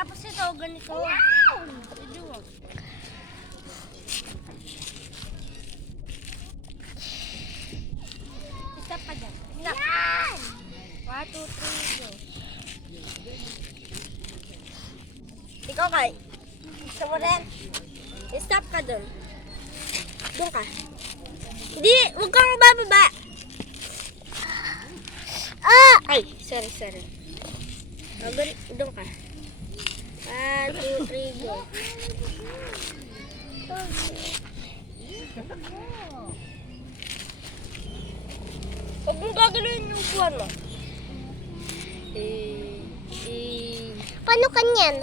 Tapos ito, ganito. Medyo wag. Stop pa dyan. Stop. Yan! 1, 2, 3, go. Ikaw kay. Gusto mo rin? Stop ka dun. Doon ka. Hindi, huwag kang bababa. Ah! Ay, sorry. Doon ka. 1, 2, 3, go. Huwag mong gagawin yung buwan mo. Paano kanyan?